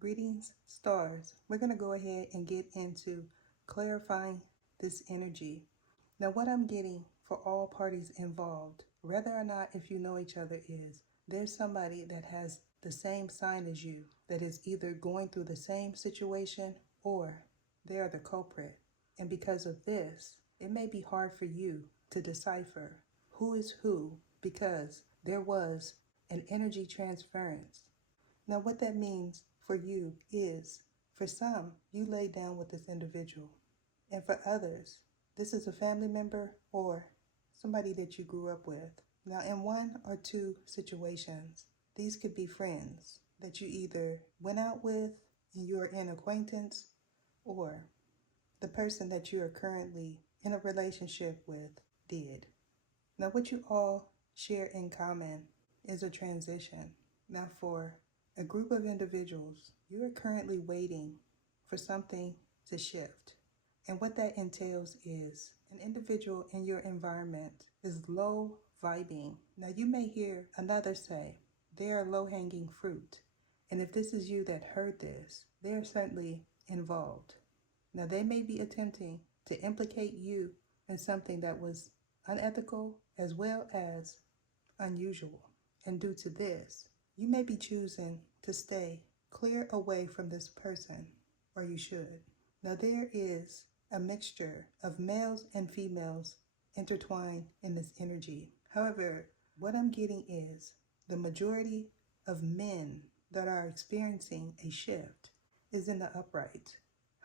Greetings, stars. We're going to go ahead and get into clarifying this energy. Now, what I'm getting for all parties involved, whether or not if you know each other, is there's somebody that has the same sign as you that is either going through the same situation or they are the culprit. And because of this, it may be hard for you to decipher who is who because there was an energy transference. Now, what that means for you is, for some, you lay down with this individual. And for others, this is a family member or somebody that you grew up with. Now, in one or two situations, these could be friends that you either went out with and you're in acquaintance, or the person that you are currently in a relationship with did. Now, what you all share in common is a transition. Now, for a group of individuals, you are currently waiting for something to shift. And what that entails is an individual in your environment is low vibing. Now, you may hear another say, they are low hanging fruit. And if this is you that heard this, they are certainly involved. Now, they may be attempting to implicate you in something that was unethical as well as unusual. And due to this, you may be choosing to stay clear away from this person, or you should. Now, there is a mixture of males and females intertwined in this energy. However, what I'm getting is the majority of men that are experiencing a shift is in the upright.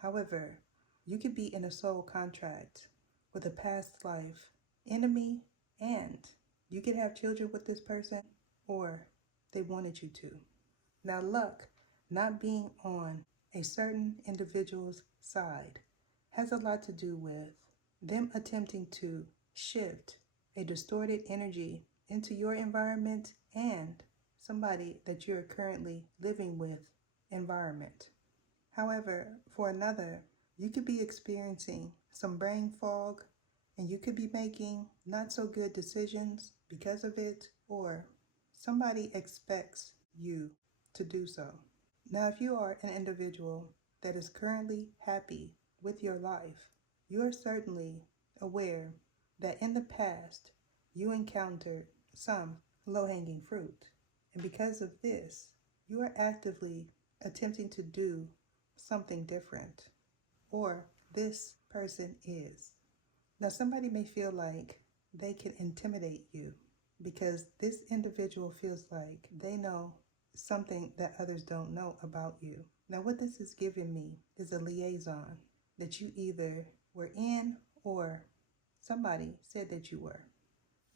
However, you could be in a soul contract with a past life enemy, and you could have children with this person, or they wanted you to. Now, luck not being on a certain individual's side has a lot to do with them attempting to shift a distorted energy into your environment and somebody that you're currently living with environment. However, for another, you could be experiencing some brain fog and you could be making not so good decisions because of it, or somebody expects you to do so. Now, if you are an individual that is currently happy with your life, you are certainly aware that in the past you encountered some low-hanging fruit. And because of this, you are actively attempting to do something different, or this person is. Now, somebody may feel like they can intimidate you because this individual feels like they know something that others don't know about you. Now, what this is giving me is a liaison that you either were in or somebody said that you were.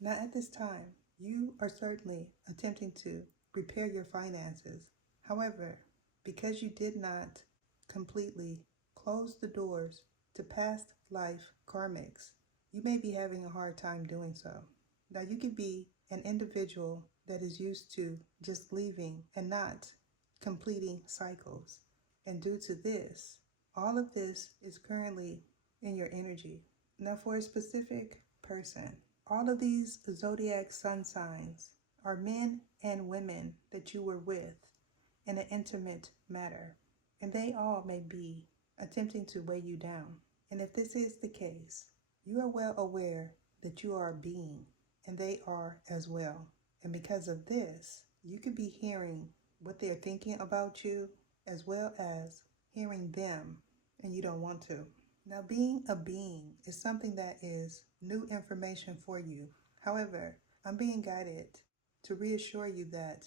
Now, at this time, you are certainly attempting to prepare your finances. However, because you did not completely close the doors to past life karmics, you may be having a hard time doing so. Now, you could be an individual that is used to just leaving and not completing cycles. And due to this, all of this is currently in your energy. Now, for a specific person, all of these zodiac sun signs are men and women that you were with in an intimate matter. And they all may be attempting to weigh you down. And if this is the case, you are well aware that you are a being, and they are as well. And because of this, you could be hearing what they're thinking about you, as well as hearing them, and you don't want to. Now, being a being is something that is new information for you. However, I'm being guided to reassure you that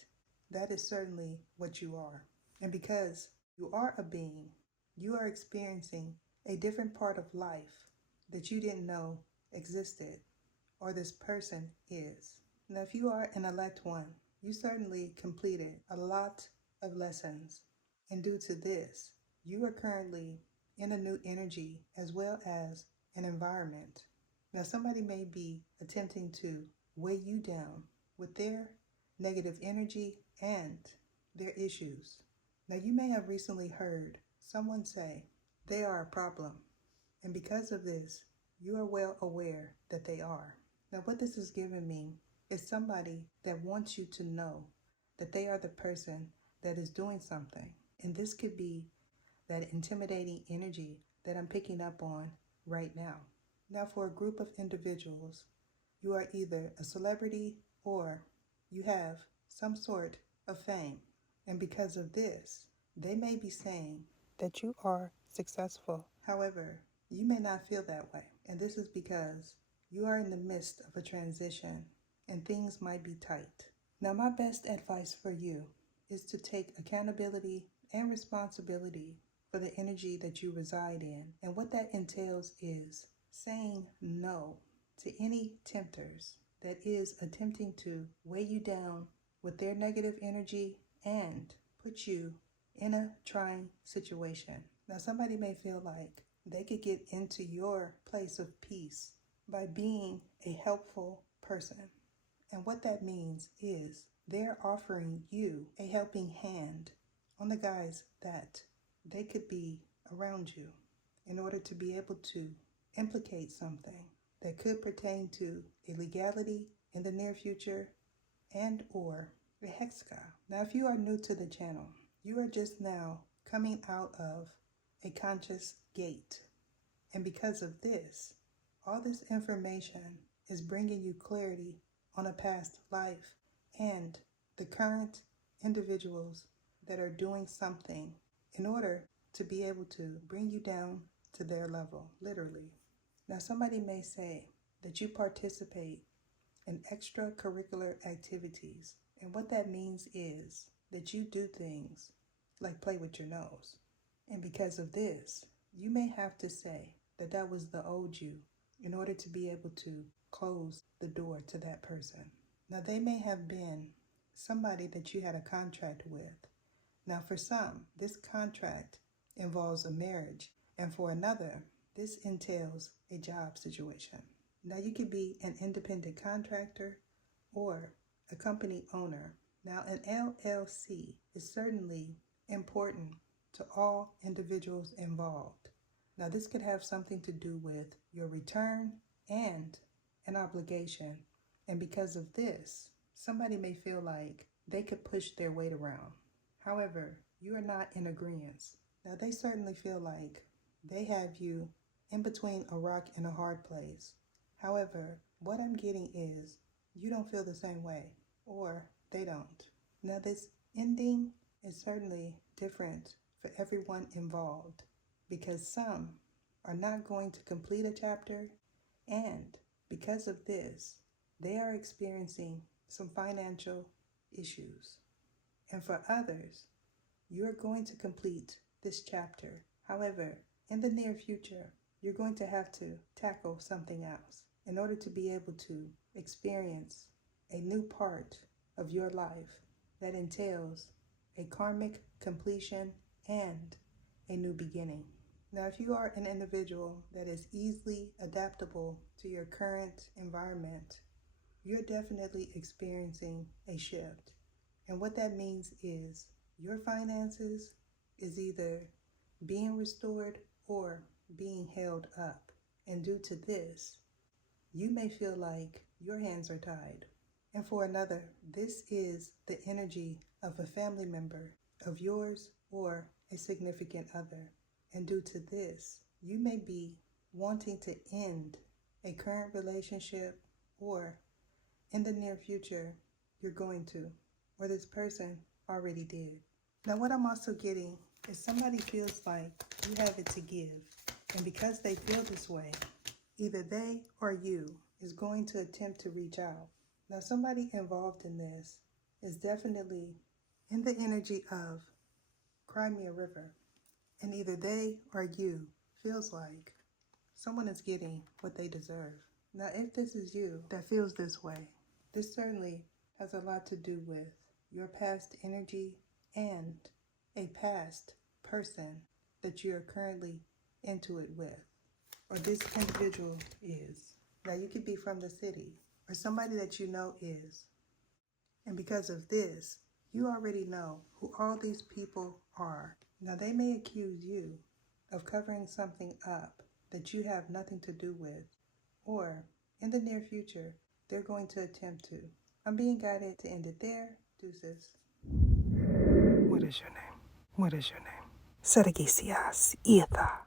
that is certainly what you are. And because you are a being, you are experiencing a different part of life that you didn't know existed, or this person is. Now, if you are an elect one, you certainly completed a lot of lessons. And due to this, you are currently in a new energy as well as an environment. Now, somebody may be attempting to weigh you down with their negative energy and their issues. Now, you may have recently heard someone say they are a problem. And because of this, you are well aware that they are. Now, what this has given me is somebody that wants you to know that they are the person that is doing something. And this could be that intimidating energy that I'm picking up on right now. Now, for a group of individuals, you are either a celebrity or you have some sort of fame. And because of this, they may be saying that you are successful. However, you may not feel that way. And this is because you are in the midst of a transition and things might be tight. Now, my best advice for you is to take accountability and responsibility for the energy that you reside in. And what that entails is saying no to any tempters that is attempting to weigh you down with their negative energy and put you in a trying situation. Now, somebody may feel like they could get into your place of peace by being a helpful person. And what that means is they're offering you a helping hand on the guise that they could be around you in order to be able to implicate something that could pertain to a legality in the near future and or a hexca. Now, if you are new to the channel, you are just now coming out of a conscious gate. And because of this, all this information is bringing you clarity on a past life and the current individuals that are doing something in order to be able to bring you down to their level, literally. Now, somebody may say that you participate in extracurricular activities, and what that means is that you do things like play with your nose. And because of this, you may have to say that that was the old you in order to be able to close the door to that person. Now, they may have been somebody that you had a contract with. Now, for some, this contract involves a marriage, and for another, this entails a job situation. Now, you could be an independent contractor or a company owner. Now, an LLC is certainly important to all individuals involved. Now, this could have something to do with your return and an obligation. And because of this, somebody may feel like they could push their weight around. However, you are not in agreement. Now, they certainly feel like they have you in between a rock and a hard place. However, what I'm getting is you don't feel the same way, or they don't. Now, this ending is certainly different for everyone involved because some are not going to complete a chapter, and because of this, they are experiencing some financial issues. And for others, you're going to complete this chapter. However, in the near future, you're going to have to tackle something else in order to be able to experience a new part of your life that entails a karmic completion and a new beginning. Now, if you are an individual that is easily adaptable to your current environment, you're definitely experiencing a shift. And what that means is your finances is either being restored or being held up. And due to this, you may feel like your hands are tied. And for another, this is the energy of a family member of yours or a significant other. And due to this, you may be wanting to end a current relationship, or in the near future, you're going to, or this person already did. Now, what I'm also getting is somebody feels like you have it to give. And because they feel this way, either they or you is going to attempt to reach out. Now, somebody involved in this is definitely in the energy of Crimea River. And either they or you feels like someone is getting what they deserve. Now, if this is you that feels this way, this certainly has a lot to do with your past energy and a past person that you're currently into it with, or this individual is. Now, you could be from the city, or somebody that you know is. And because of this, you already know who all these people are. Now, they may accuse you of covering something up that you have nothing to do with, or in the near future, they're going to attempt to. I'm being guided to end it there. Deuces. What is your name? What is your name? Sergisias Etha.